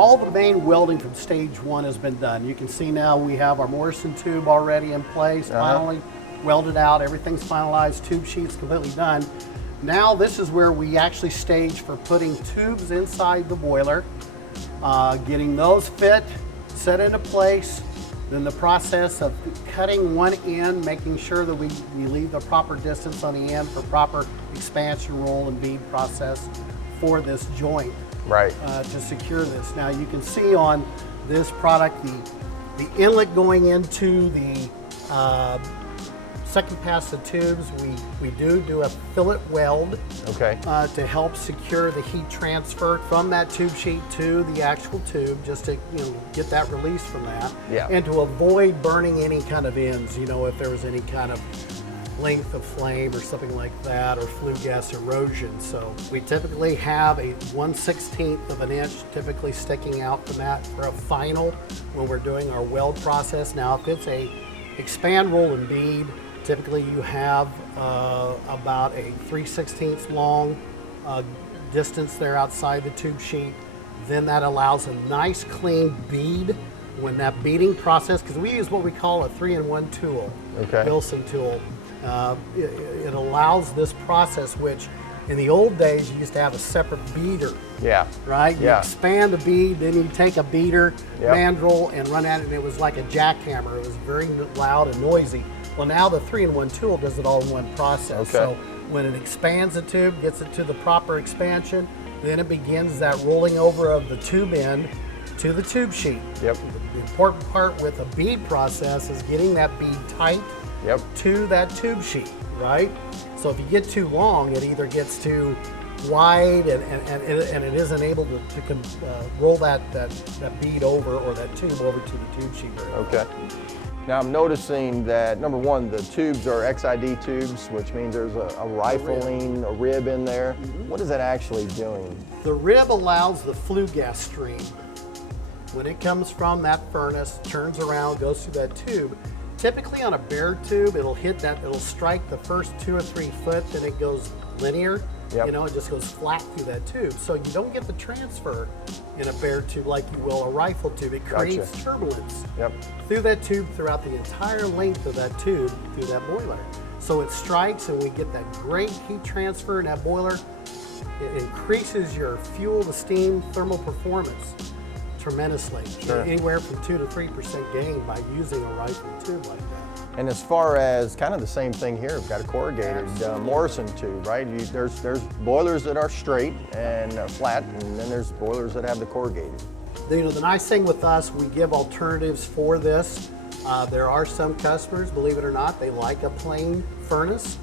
all the main welding from stage 1 has been done. You can see now we have our Morrison tube already in place, finally welded out, everything's finalized, tube sheets completely done. Now this is where we actually stage for putting tubes inside the boiler, getting those fit, set into place, then the process of cutting one end, making sure that we leave the proper distance on the end for proper expansion, roll, and bead process for this joint. Right. To secure this. Now you can see on this product the inlet going into the second pass of tubes. We do a fillet weld to help secure the heat transfer from that tube sheet to the actual tube, just to get that release from that, and to avoid burning any kind of ends. If there was any kind of length of flame or something like that, or flue gas erosion. So we typically have a 1/16 of an inch typically sticking out from that for a final when we're doing our weld process. Now if it's a expand, roll, and bead, typically you have about a 3/16 long distance there outside the tube sheet. Then that allows a nice clean bead when that beading process, because we use what we call a 3-in-1 tool, PULSELINE tool. It allows this process, which in the old days you used to have a separate beater. Right? You expand the bead, then you take a beater, mandrel, and run at it, and it was like a jackhammer. It was very loud and noisy. Well, now the 3-in-1 tool does it all in one process. So when it expands the tube, gets it to the proper expansion, then it begins that rolling over of the tube end to the tube sheet. The important part with a bead process is getting that bead tight to that tube sheet, right? So if you get too long, it either gets too wide and it isn't able to roll that bead over, or that tube over to the tube sheet very well. Now I'm noticing that, number one, the tubes are XID tubes, which means there's a rifling, a rib in there. What is that actually doing? The rib allows the flue gas stream, when it comes from that furnace, turns around, goes through that tube. Typically on a bare tube, it'll strike the first 2 or 3 foot, then it goes linear. It just goes flat through that tube. So you don't get the transfer in a bare tube like you will a rifle tube. It creates turbulence through that tube throughout the entire length of that tube through that boiler. So it strikes and we get that great heat transfer in that boiler. It increases your fuel to steam thermal performance tremendously. Anywhere from 2 to 3% gain by using a rifle tube like that. And as far as kind of the same thing here, we've got a corrugated Morrison tube, right? There's boilers that are straight and flat, and then there's boilers that have the corrugated. The nice thing with us, we give alternatives for this. There are some customers, believe it or not, they like a plain furnace,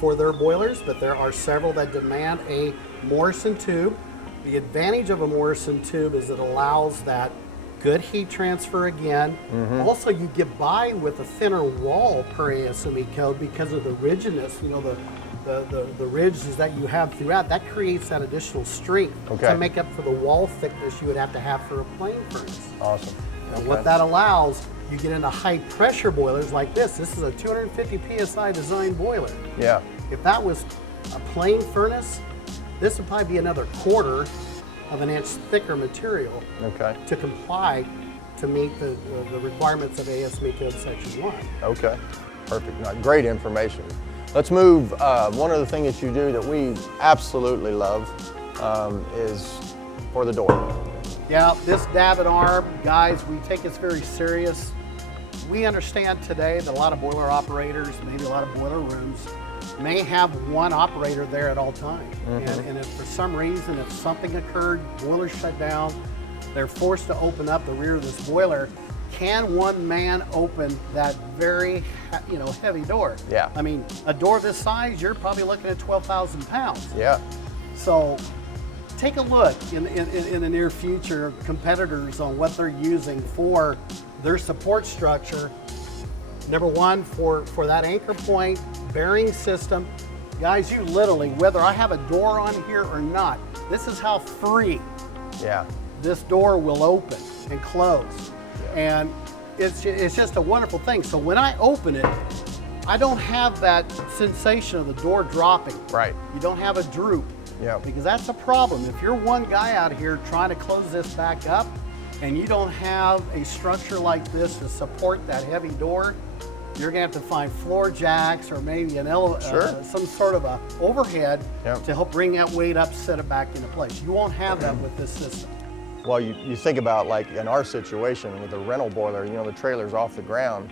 for their boilers, but there are several that demand a Morrison tube. The advantage of a Morrison tube is it allows that good heat transfer again. Also, you get by with a thinner wall per ASME code because of the rigidness, the ridges that you have throughout. That creates that additional strength to make up for the wall thickness you would have to have for a plain furnace. Awesome. And what that allows, you get into high pressure boilers like this. This is a 250 PSI design boiler. If that was a plain furnace, this would probably be another 1/4 of an inch thicker material to comply to meet the requirements of ASME Code Section 1. Perfect. Great information. Let's move. One of the things that you do that we absolutely love is for the door. This davit arm, guys, we take this very serious. We understand today that a lot of boiler operators, maybe a lot of boiler rooms, may have one operator there at all times. And if for some reason, if something occurred, boiler shut down, they're forced to open up the rear of this boiler, can one man open that very heavy door? I mean, a door this size, you're probably looking at 12,000 pounds. So take a look in the near future, competitors on what they're using for their support structure. Number one, for that anchor point bearing system, guys, you literally, whether I have a door on here or not, this is how free this door will open and close. And it's just a wonderful thing. So when I open it, I don't have that sensation of the door dropping. Right. You don't have a droop. Yeah. Because that's a problem. If you're one guy out here trying to close this back up and you don't have a structure like this to support that heavy door, you're gonna have to find floor jacks or maybe an some sort of a overhead Yep. to help bring that weight up, set it back into place. You won't have that with this system. Well, you think about, like in our situation with the rental boiler, you know, the trailer's off the ground,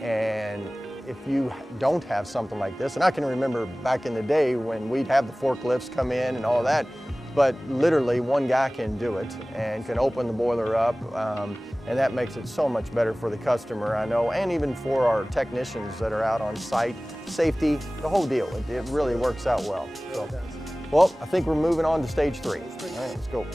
and if you don't have something like this, and I can remember back in the day when we'd have the forklifts come in and all that, but literally one guy can do it and can open the boiler up, and that makes it so much better for the customer, I know, and even for our technicians that are out on site. Safety, the whole deal, it really works out well. So, well, I think we're moving on to stage 3. All right, let's go.